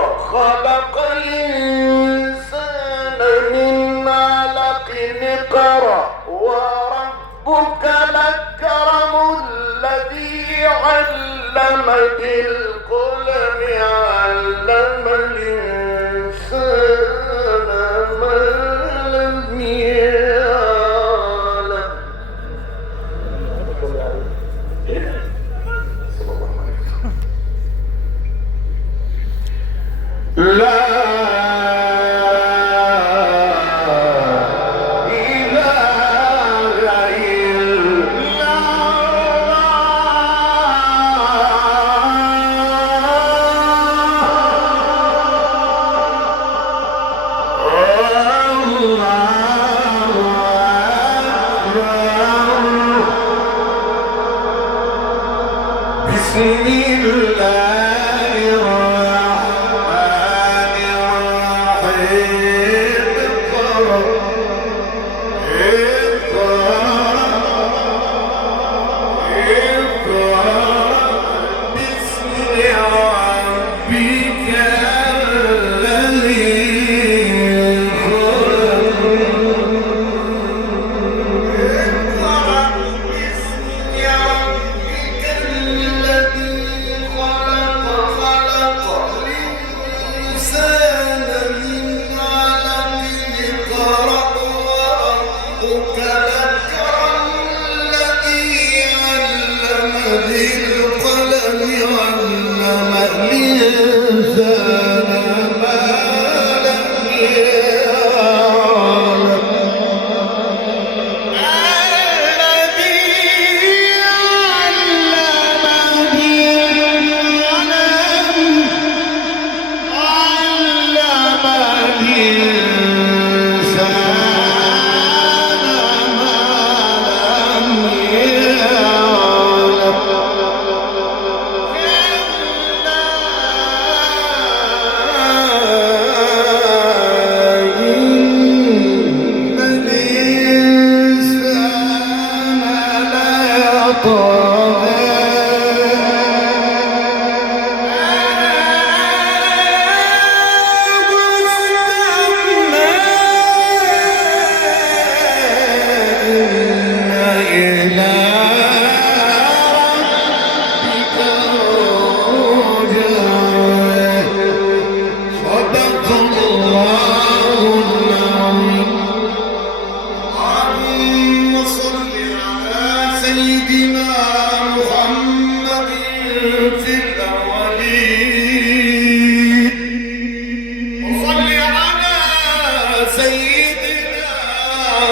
خلق الإنسان من علق اقرأ وربك الأكرم الذي علم بالقلم علم الإنسان ما لم يعلم. لا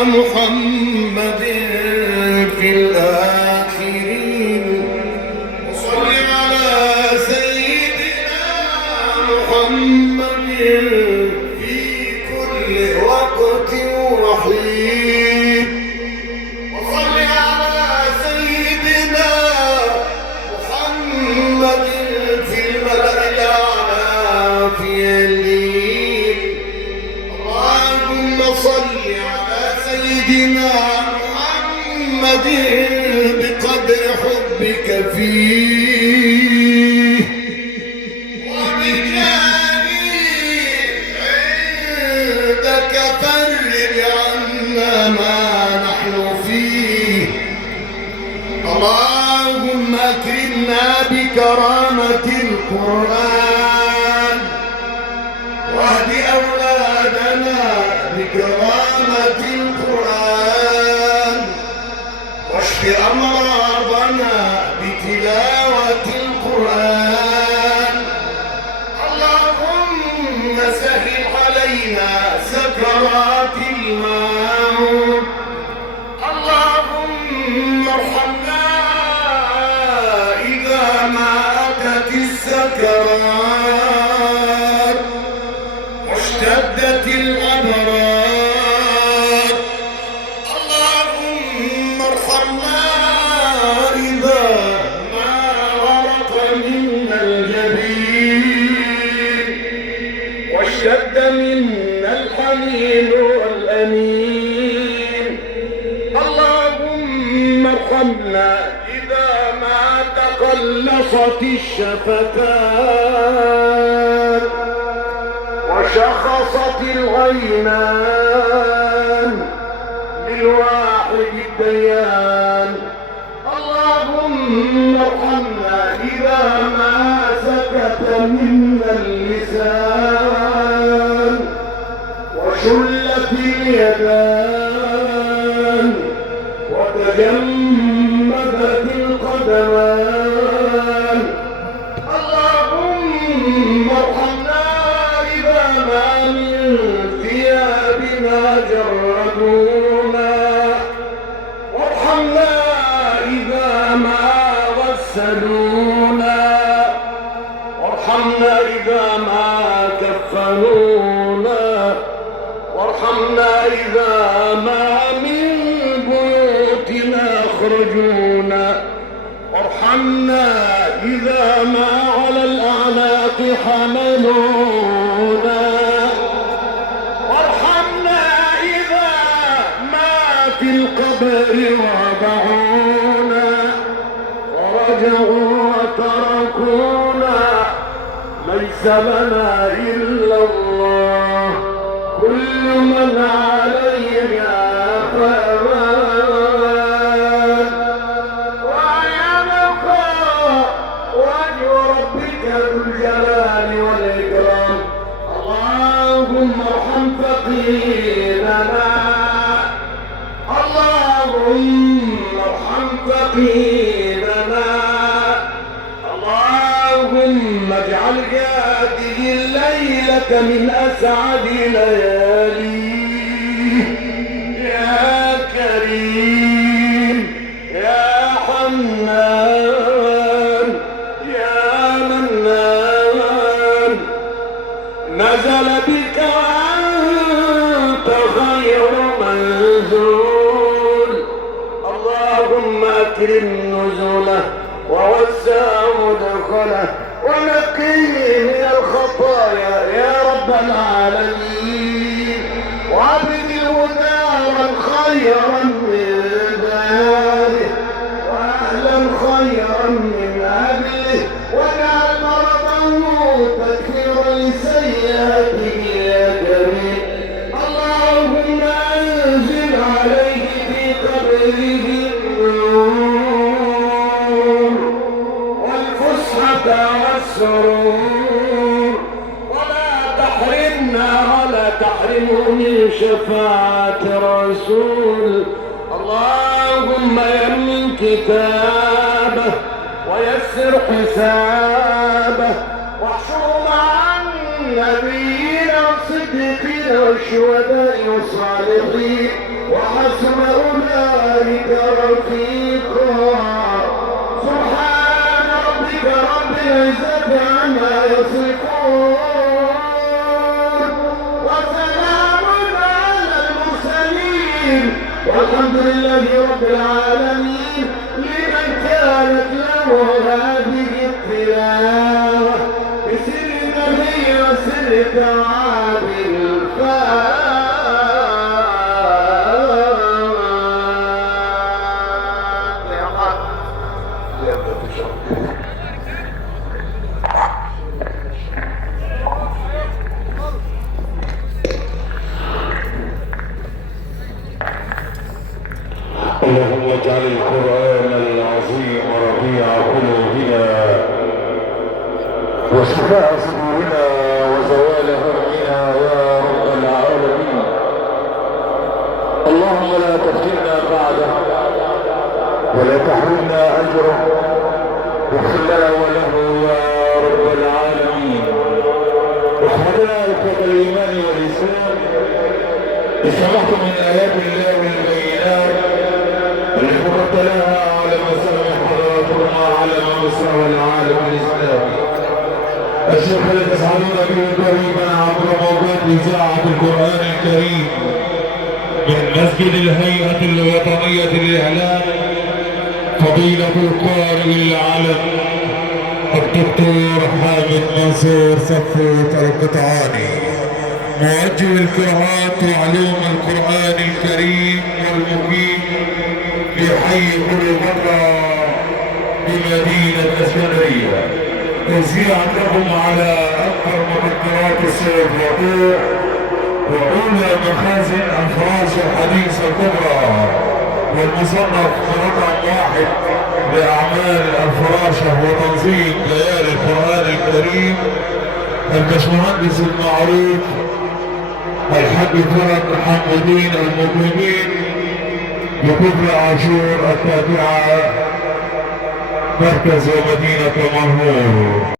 محمد في الآخرين وصل على سيدنا محمد في كل وقت وحين وصل على سيدنا محمد في الملأ الأعلى في الليل. اللهم صل على سيدنا محمد بقدر حبك فيه وبجاهه عندك فرج عنا ما نحن فيه. اللهم اكرمنا بكرامة القرآن واهد أولادنا بكرامة القرآن واشف أمراضنا بتلاوة القرآن. اللهم سهل علينا سكرات الموت. اللهم ارحمنا إذا ما أتت السكرات واشتدت الأمراض. اللهم ارحمنا إذا ما غرق منا الجبين واشتد منا الحنين والأنين. اللهم ارحمنا إذا ما تقلصت الشفتان وشخصت العينان للواحد الديان. اللهم ارحمنا إذا ما سكت منا اللسان وشلت اليدان وتجمدت القدمان. اللهم ارحمنا إذا ما من ثيابنا جردونا، وارحمنا إذا ما غسلونا، وارحمنا إذا ما كفنونا، وارحمنا إذا ما من بيوتنا أخرجونا، وارحمنا إذا ما على الأعناق حملونا، وارحمنا إذا ما في القبر وضعونا ورجعوا وتركونا. ليس لنا إلا الله، كل من عليها فان، ويبقى وجه ربك ذو الجلال والإكرام. اللهم ارحم فقيرنا، اللهم ارحم فقيرنا، اللهم اجعل هذه الليلة من أسعد لياليه. يا كريم يا حنان يا منان، نزل بك وأنت خير منزول. اللهم أكرم نزوله ووسع مدخله ونقيه من الخطايا يا رب العالمين، وابدله دارا خيرا من داره واهلا خيرا من اهله، واجعل مرضه تكفيرا لسيئاته يا كريم. اللهم انزل عليه في قبره والسرور، ولا تحرمه من شفاعة رسول. اللهم يمن كتابه ويسر حسابه، واحشره مع النبيين والصديقين والشهداء والصالحين، وحسن أولئك رفيقا. سبحان ربك رب العزة عما يصفون، وسلام على المرسلين، والحمد لله رب العالمين. لمن كانت له هذه التلاوة بسر النبي وسر تعاب الفاتحة. اللهم اجعل القرآن العظيم ربيع قلوبنا وشفاء صدورنا وزوال همنا يا رب العالمين. اللهم لا تفتنا بعده ولا تحرمنا اجره، واغفر لنا وله يا رب العالمين. احمدنا اخوة الايمان والاسلام استمعت من ايات الله والبينات التي قدرتها على مسار حضراتنا على مستوى العالم الاسلامي. الشيخ الذي تسعدون به قريبا عبر موجات اذاعه القران الكريم من مسجد الهيئه الوطنيه للاعلام، فضيله القارئ العلم الدكتور حامد منصور صفوت القطعاني، موجه القراءات وعلوم القران الكريم والمقيم في حي كل مرة بمدينة اسكندرية. توزيعا لهم على اكثر مقدرات السيد يطيع وأولى مخازن الفراش الحديثة الكبرى والمصنف برقم 1 لأعمال الفراشة وتنظيم ليالي القرآن الكريم الباشمهندس المعروف الحاج فرج محمدين المقيمين بكفر عاشور التابعة مركز ومدينة منهور.